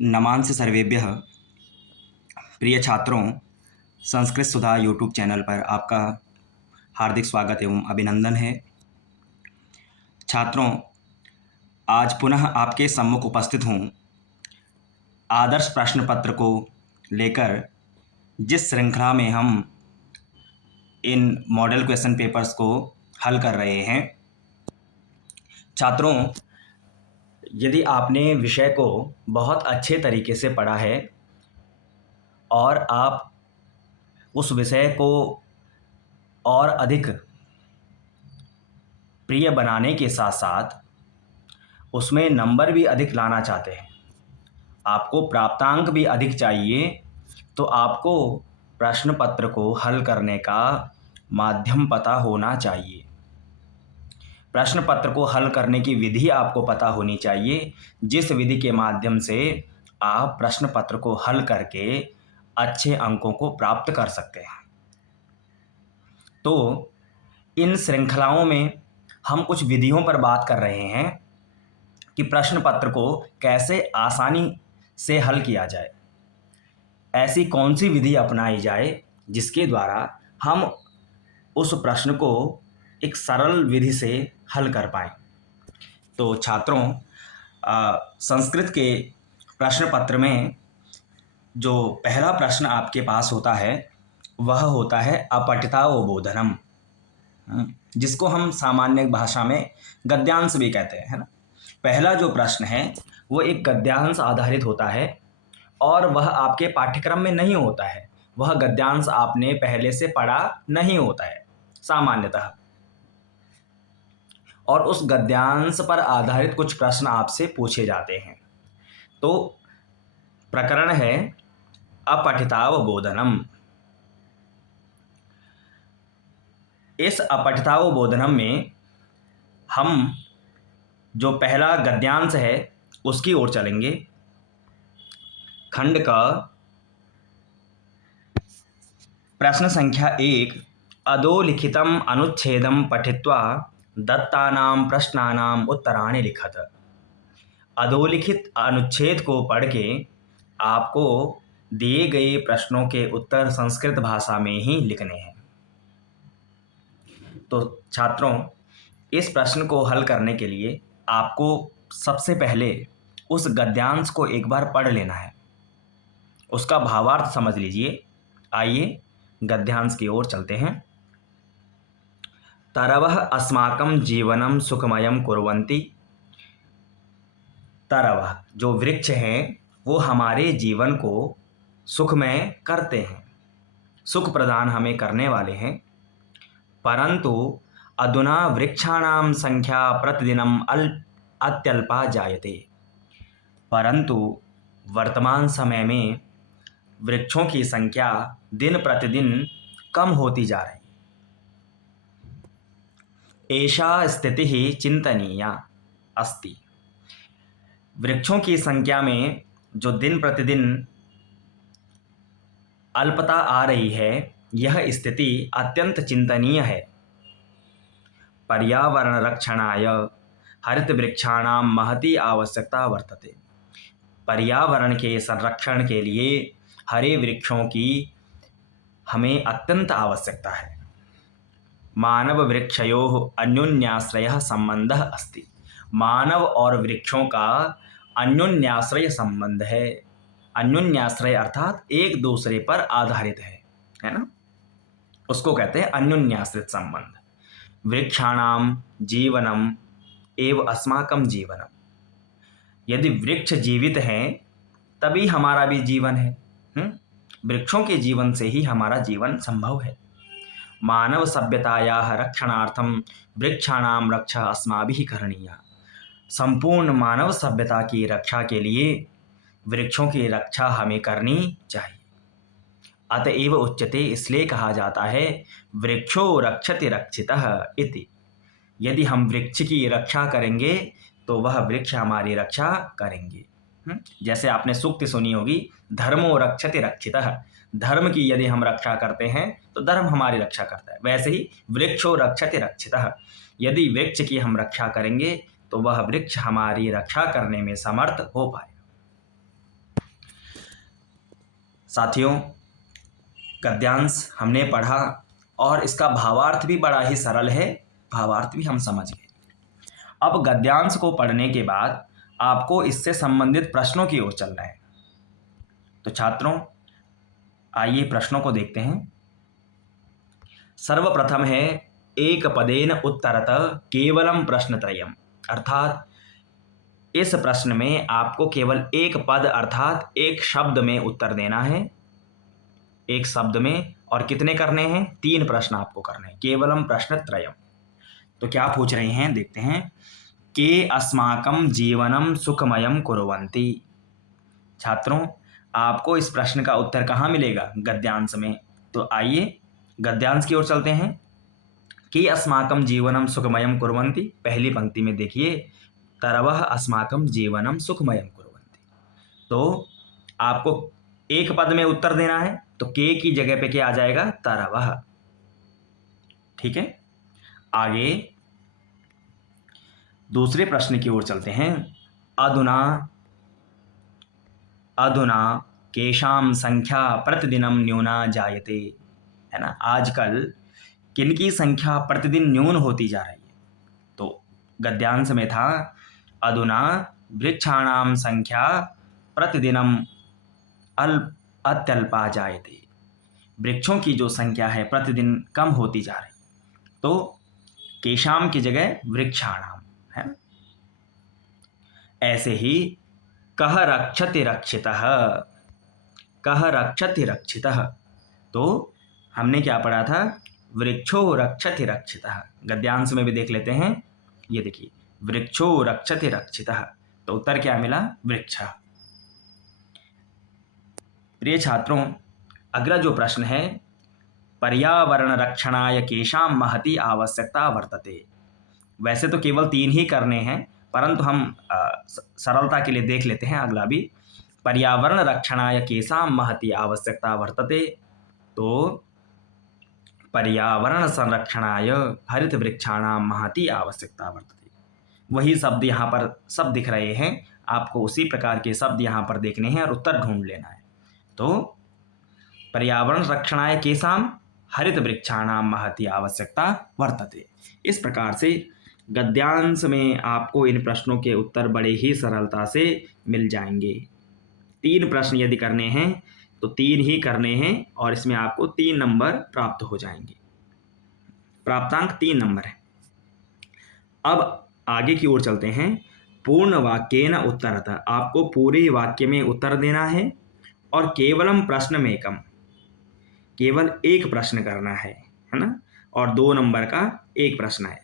नमांसि सर्वेभ्यः। प्रिय छात्रों, संस्कृत सुधा यूट्यूब चैनल पर आपका हार्दिक स्वागत एवं अभिनंदन है। छात्रों, आज पुनः आपके सम्मुख उपस्थित हूँ आदर्श प्रश्न पत्र को लेकर, जिस श्रृंखला में हम इन मॉडल क्वेश्चन पेपर्स को हल कर रहे हैं। छात्रों, यदि आपने विषय को बहुत अच्छे तरीके से पढ़ा है और आप उस विषय को और अधिक प्रिय बनाने के साथ साथ उसमें नंबर भी अधिक लाना चाहते हैं, आपको प्राप्तांक भी अधिक चाहिए, तो आपको प्रश्न पत्र को हल करने का माध्यम पता होना चाहिए। प्रश्न पत्र को हल करने की विधि आपको पता होनी चाहिए, जिस विधि के माध्यम से आप प्रश्न पत्र को हल करके अच्छे अंकों को प्राप्त कर सकते हैं। तो इन श्रृंखलाओं में हम कुछ विधियों पर बात कर रहे हैं कि प्रश्न पत्र को कैसे आसानी से हल किया जाए। ऐसी कौन सी विधि अपनाई जाए जिसके द्वारा हम उस प्रश्न को एक सरल विधि से हल कर पाएँ। तो छात्रों, संस्कृत के प्रश्न पत्र में जो पहला प्रश्न आपके पास होता है वह होता है अपठितावबोधनम, जिसको हम सामान्य भाषा में गद्यांश भी कहते हैं, है ना। पहला जो प्रश्न है वो एक गद्यांश आधारित होता है और वह आपके पाठ्यक्रम में नहीं होता है। वह गद्यांश आपने पहले से पढ़ा नहीं होता है सामान्यतः, और उस गद्यांश पर आधारित कुछ प्रश्न आपसे पूछे जाते हैं। तो प्रकरण है अपठितावबोधनम। इस अपठितावबोधनम में हम जो पहला गद्यांश है उसकी ओर चलेंगे। खंड का प्रश्न संख्या 1, अधोलिखितम अनुच्छेदम पठित्वा दत्तानां प्रश्नानां उत्तराणि लिखत। अधोलिखित अनुच्छेद को पढ़ के आपको दिए गए प्रश्नों के उत्तर संस्कृत भाषा में ही लिखने हैं। तो छात्रों, इस प्रश्न को हल करने के लिए आपको सबसे पहले उस गद्यांश को एक बार पढ़ लेना है, उसका भावार्थ समझ लीजिए। आइए गद्यांश की ओर चलते हैं। तरवः अस्माकं जीवनं सुखमयं कुर्वन्ति। तरवः जो वृक्ष हैं वो हमारे जीवन को सुखमय करते हैं, सुख प्रदान हमें करने वाले हैं। परंतु अधुना वृक्षाणां संख्या प्रतिदिनम अत्यल्पा जायते। परंतु वर्तमान समय में वृक्षों की संख्या दिन प्रतिदिन कम होती जा रही। एषा स्थितिः चिंतनीया अस्ति। वृक्षों की संख्या में जो दिन प्रतिदिन अल्पता आ रही है, यह स्थिति अत्यंत चिंतनीय है। पर्यावरण रक्षणाय हरित वृक्षाणां महती आवश्यकता वर्तते। पर्यावरण के संरक्षण के लिए हरे वृक्षों की हमें अत्यंत आवश्यकता है। मानव वृक्षयोः अन्योन्याश्रयः संबंधः अस्ति। मानव और वृक्षों का अन्योन्याश्रय संबंध है। अन्योन्याश्रय अर्थात एक दूसरे पर आधारित है ना, उसको कहते हैं अन्योन्याश्रित संबंध। वृक्षाणां जीवनम एव अस्माकं जीवनम। यदि वृक्ष जीवित हैं तभी हमारा भी जीवन है। वृक्षों के जीवन से ही हमारा जीवन संभव है। मानव सभ्यतायाः रक्षणार्थं वृक्षाणां रक्षा अस्माभिः करणीया। संपूर्ण मानव सभ्यता की रक्षा के लिए वृक्षों की रक्षा हमें करनी चाहिए। अतएव उच्यते, इसलिए कहा जाता है वृक्षो रक्षति रक्षितः इति। यदि हम वृक्ष की रक्षा करेंगे तो वह वृक्ष हमारी रक्षा करेंगे। जैसे आपने सूक्ति सुनी होगी, धर्मो रक्षति रक्षितः। धर्म की यदि हम रक्षा करते हैं तो धर्म हमारी रक्षा करता है। वैसे ही वृक्षो रक्षति रक्षितः, यदि वृक्ष की हम रक्षा करेंगे तो वह वृक्ष हमारी रक्षा करने में समर्थ हो पाए। साथियों, गद्यांश हमने पढ़ा और इसका भावार्थ भी बड़ा ही सरल है, भावार्थ भी हम समझ गए। अब गद्यांश को पढ़ने के बाद आपको इससे संबंधित प्रश्नों की ओर चलना है। तो छात्रों, आइए प्रश्नों को देखते हैं। सर्वप्रथम है एक पदेन उत्तरतः केवलम प्रश्नत्रयम्, अर्थात इस प्रश्न में आपको केवल एक पद अर्थात एक शब्द में उत्तर देना है। एक शब्द में, और कितने करने हैं? 3 प्रश्न आपको करने हैं, केवलम प्रश्नत्रयम्। तो क्या पूछ रहे हैं, देखते हैं। के अस्माकं जीवनम सुखमयम कुर्वन्ति। छात्रों, आपको इस प्रश्न का उत्तर कहाँ मिलेगा? गद्यांश में। तो आइए गद्यांश की ओर चलते हैं। कि अस्माकं जीवनम सुखमयम कुर्वन्ति, पहली पंक्ति में देखिए, तरवः अस्माकं जीवनम सुखमयम कुर्वन्ति। तो आपको एक पद में उत्तर देना है, तो के की जगह पे क्या आ जाएगा? तरवः। ठीक है, आगे दूसरे प्रश्न की ओर चलते हैं। अधुना अधुना केशाम संख्या प्रतिदिनम न्यूना जायते, है ना। आजकल किनकी संख्या प्रतिदिन न्यून होती जा रही है? तो गद्यांश में था अधुना वृक्षाणाम संख्या प्रतिदिनम अत्यल्पा जायते। वृक्षों की जो संख्या है प्रतिदिन कम होती जा रही, तो केशाम की जगह वृक्षाणाम है। ऐसे ही कह रक्षति रक्षितः, कह रक्षति रक्षितः, तो हमने क्या पढ़ा था? वृक्षो रक्षति रक्षितः। गद्यांश में भी देख लेते हैं, ये देखिए, वृक्षो रक्षति रक्षितः, तो उत्तर क्या मिला? वृक्ष। प्रिय छात्रों, अगला जो प्रश्न है, पर्यावरण रक्षणाय केशाम महती आवश्यकता वर्तते। वैसे तो केवल 3 ही करने हैं, परंतु हम सरलता के लिए देख लेते हैं अगला भी। पर्यावरण रक्षणाय केशाम महती आवश्यकता वर्तते, तो पर्यावरण संरक्षणाय हरित वृक्षाणाम महती आवश्यकता वर्तते। वही शब्द यहाँ पर सब दिख रहे हैं, आपको उसी प्रकार के शब्द यहाँ पर देखने हैं और उत्तर ढूंढ लेना है। तो पर्यावरण रक्षणाय केशाम हरित वृक्षाणाम महती आवश्यकता वर्तते। इस प्रकार से गद्यांश में आपको इन प्रश्नों के उत्तर बड़े ही सरलता से मिल जाएंगे। 3 प्रश्न यदि करने हैं तो 3 ही करने हैं, और इसमें आपको 3 नंबर प्राप्त हो जाएंगे। प्राप्तांक 3 नंबर है। अब आगे की ओर चलते हैं। पूर्ण वाक्येन उत्तरतः, आपको पूरे वाक्य में उत्तर देना है, और केवलम प्रश्न में कम, केवल एक प्रश्न करना है ना, और 2 नंबर का एक प्रश्न है।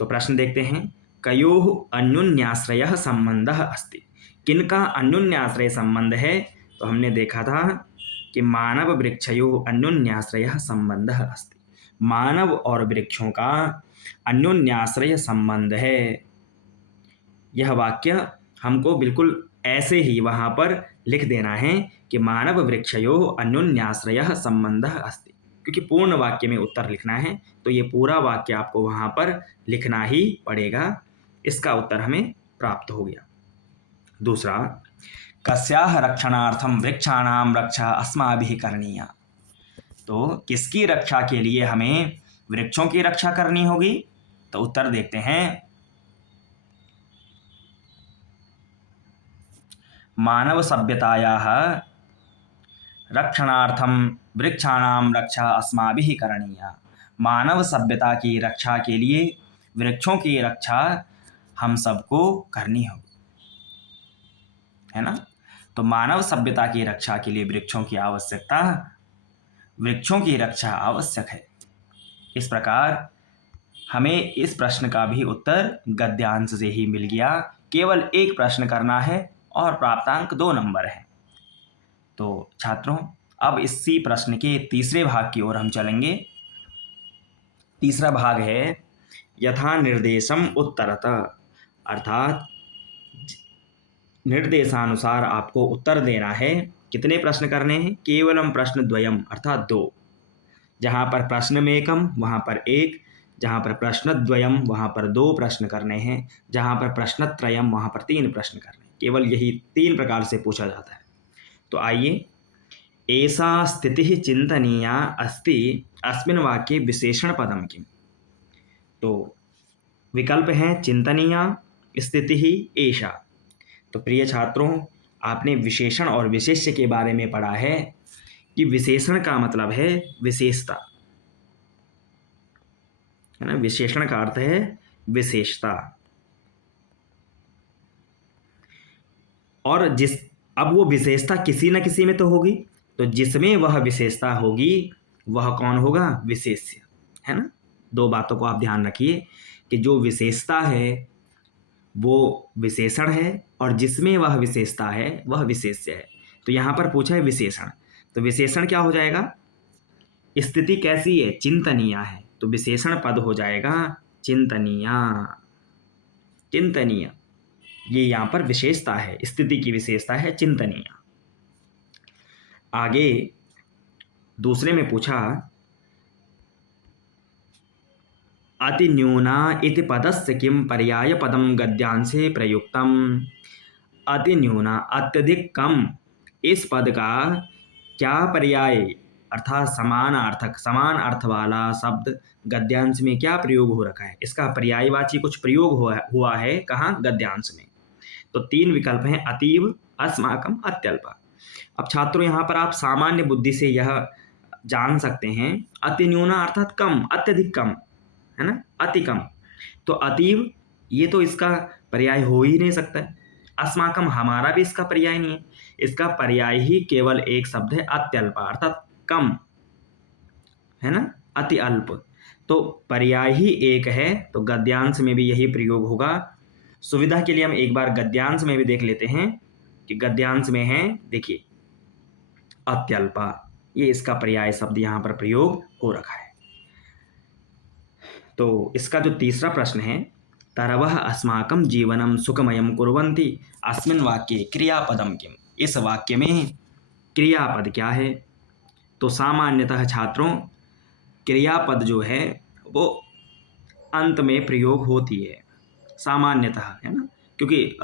तो प्रश्न देखते हैं। कयोः अन्योन्याश्रयः संबंधः अस्ति। किनका अन्योन्याश्रय संबंध है? तो हमने देखा था कि मानव वृक्षयोः अन्योन्याश्रयः संबंधः अस्ति। मानव और वृक्षों का अन्योन्याश्रय संबंध है। यह वाक्य हमको बिल्कुल ऐसे ही वहाँ पर लिख देना है कि मानव वृक्षयोः अन्योन्याश्रयः संबंधः अस्ति, क्योंकि पूर्ण वाक्य में उत्तर लिखना है, तो ये पूरा वाक्य आपको वहाँ पर लिखना ही पड़ेगा। इसका उत्तर हमें प्राप्त हो गया। दूसरा, कस्याः रक्षणार्थम वृक्षाणाम रक्षा अस्माभिः करणीया। तो किसकी रक्षा के लिए हमें वृक्षों की रक्षा करनी होगी? तो उत्तर देखते हैं। मानव सभ्यतायाः रक्षणार्थम वृक्षाणाम रक्षा अस्माभिः करणीया। मानव सभ्यता की रक्षा के लिए वृक्षों की रक्षा हम सबको करनी होगी, है ना। तो मानव सभ्यता की रक्षा के लिए वृक्षों की आवश्यकता, वृक्षों की रक्षा आवश्यक है। इस प्रकार हमें इस प्रश्न का भी उत्तर गद्यांश से ही मिल गया। केवल एक प्रश्न करना है और प्राप्तांक 2 नंबर है। तो छात्रों, अब इसी प्रश्न के तीसरे भाग की ओर हम चलेंगे। तीसरा भाग है यथा निर्देशम उत्तरतः, अर्थात निर्देशानुसार आपको उत्तर देना है। कितने प्रश्न करने हैं? केवलम प्रश्न द्वयम, अर्थात 2। जहाँ पर प्रश्न में एकम वहाँ पर 1, जहाँ पर प्रश्न द्वयम वहाँ पर 2 प्रश्न करने हैं, जहाँ पर प्रश्न त्रयम वहाँ पर 3 प्रश्न करने हैं। केवल यही 3 प्रकार से पूछा जाता है। तो आइए एषा स्थितिः चिन्तनीया अस्ति अस्मिन् वाक्ये विशेषणपदं किम्? तो विकल्प है चिंतनीया स्थिति ही एषा। तो प्रिय छात्रों, आपने विशेषण और विशेष्य के बारे में पढ़ा है कि विशेषण का मतलब है विशेषता, है ना। विशेषण का अर्थ है विशेषता। और अब वो विशेषता किसी न किसी में तो होगी, तो जिसमें वह विशेषता होगी वह कौन होगा? विशेष्य, है ना। दो बातों को आप ध्यान रखिए कि जो विशेषता है वो विशेषण है और जिसमें वह विशेषता है वह विशेष्य है। तो यहाँ पर पूछा है विशेषण, तो विशेषण क्या हो जाएगा? स्थिति कैसी है? चिंतनीय है, तो विशेषण पद हो जाएगा चिंतनीय। चिंतनीय ये यहाँ पर विशेषता है, स्थिति की विशेषता है चिंतनीय। आगे दूसरे में पूछा अतिन्यूना इति पदस्य किम पर्याय पदम गद्यांशे प्रयुक्तम। अतिन्यूना अत्यधिक कम, इस पद का क्या पर्याय अर्थात समानार्थक समान अर्थ वाला शब्द गद्यांश में क्या प्रयोग हो रखा है? इसका पर्यायवाची कुछ प्रयोग हुआ है कहाँ? गद्यांश में। तो तीन विकल्प हैं अतीव, अस्माकम, अत्यल्प। अब छात्रों यहाँ पर आप सामान्य बुद्धि से यह जान सकते हैं अति न्यूना अर्थात कम, अत्यधिक कम, है ना, अति कम। तो अतीव ये तो इसका पर्याय हो ही नहीं सकता है। अस्माकम हमारा भी इसका पर्याय नहीं है, इसका पर्याय ही केवल एक शब्द है अत्यल्प अर्थात कम, है ना, अति अल्प। तो पर्याय ही एक है, तो गद्यांश में भी यही प्रयोग होगा। सुविधा के लिए हम एक बार गद्यांश में भी देख लेते हैं कि गद्यांश में है, देखिए अत्यल्पा, ये इसका पर्याय शब्द यहाँ पर प्रयोग हो रखा है। तो इसका जो तीसरा प्रश्न है तरवः अस्माकं जीवनं सुखमयं कुर्वन्ति अस्मिन् वाक्ये क्रियापदम किम। इस वाक्य में क्रियापद क्या है? तो सामान्यतः छात्रों क्रियापद जो है वो अंत में प्रयोग होती है सामान्यतः, है ना, क्योंकि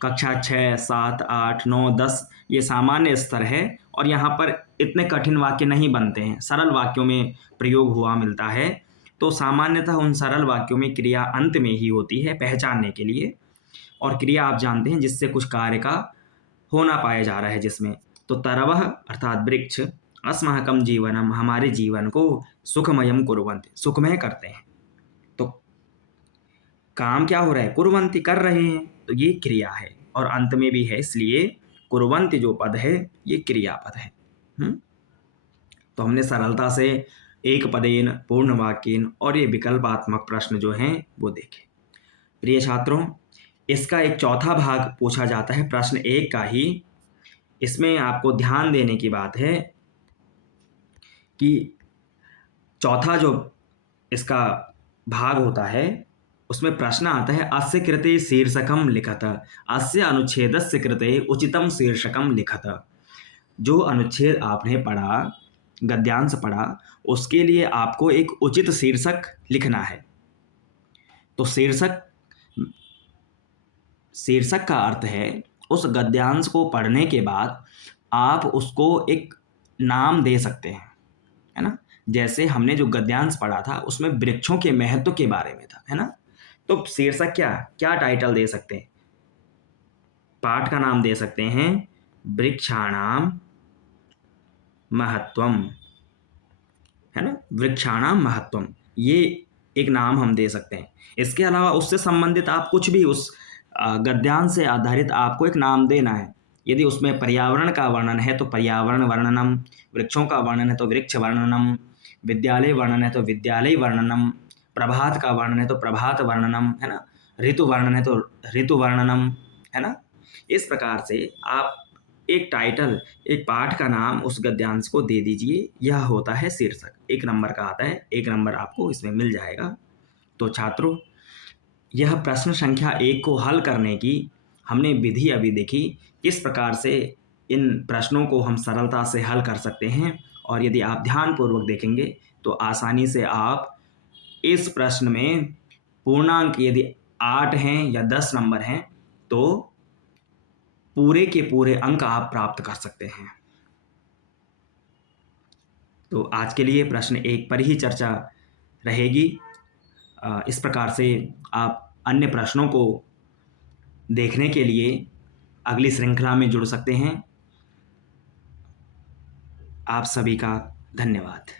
कक्षा 6, 7, 8, 9, 10 ये सामान्य स्तर है और यहाँ पर इतने कठिन वाक्य नहीं बनते हैं, सरल वाक्यों में प्रयोग हुआ मिलता है। तो सामान्यतः उन सरल वाक्यों में क्रिया अंत में ही होती है पहचानने के लिए, और क्रिया आप जानते हैं जिससे कुछ कार्य का होना पाया जा रहा है जिसमें। तो तरवः अर्थात वृक्ष, अस्माकं जीवनम हमारे जीवन को, सुखमयम कुर्वन्ति सुखमय करते हैं। तो काम क्या हो रहा है? कुर्वन्ति कर रहे हैं, तो ये क्रिया है और अंत में भी है, इसलिए कुर्वन्ति जो पद है ये क्रियापद है। तो हमने सरलता से एक पदेन, पूर्ण वाक्येन और ये विकल्पात्मक प्रश्न जो हैं वो देखे। प्रिय छात्रों, इसका एक चौथा भाग पूछा जाता है प्रश्न एक का ही। इसमें आपको ध्यान देने की बात है कि चौथा जो इसका भाग होता है उसमें प्रश्न आता है अस्य कृते शीर्षकम लिखत, अस्य अनुच्छेदस्य कृते उचितम शीर्षकम लिखत। जो अनुच्छेद आपने पढ़ा, गद्यांश पढ़ा, उसके लिए आपको एक उचित शीर्षक लिखना है। तो शीर्षक का अर्थ है उस गद्यांश को पढ़ने के बाद आप उसको एक नाम दे सकते हैं, है ना। जैसे हमने जो गद्यांश पढ़ा था उसमें वृक्षों के महत्व के बारे में था, है ना। तो शीर्षक क्या क्या टाइटल दे सकते हैं? पाठ का नाम दे सकते हैं वृक्षाणाम महत्वम, है ना, वृक्षाणाम महत्वम, ये एक नाम हम दे सकते हैं। इसके अलावा उससे संबंधित आप कुछ भी उस गद्यांश से आधारित आपको एक नाम देना है। यदि उसमें पर्यावरण का वर्णन है तो पर्यावरण वर्णनम, वृक्षों का वर्णन है तो वृक्ष वर्णनम, विद्यालय वर्णन है तो विद्यालय वर्णनम, प्रभात का वर्णन है तो प्रभात वर्णनम, है ना, ऋतु वर्णन है तो ऋतु वर्णनम, है ना। इस प्रकार से आप एक टाइटल, एक पाठ का नाम उस गद्यांश को दे दीजिए, यह होता है शीर्षक। 1 नंबर का आता है, 1 नंबर आपको इसमें मिल जाएगा। तो छात्रों, यह प्रश्न संख्या 1 को हल करने की हमने विधि अभी देखी, किस प्रकार से इन प्रश्नों को हम सरलता से हल कर सकते हैं। और यदि आप ध्यानपूर्वक देखेंगे तो आसानी से आप इस प्रश्न में पूर्णांक यदि 8 हैं या 10 नंबर हैं तो पूरे के पूरे अंक आप प्राप्त कर सकते हैं। तो आज के लिए प्रश्न 1 पर ही चर्चा रहेगी। इस प्रकार से आप अन्य प्रश्नों को देखने के लिए अगली श्रृंखला में जुड़ सकते हैं। आप सभी का धन्यवाद।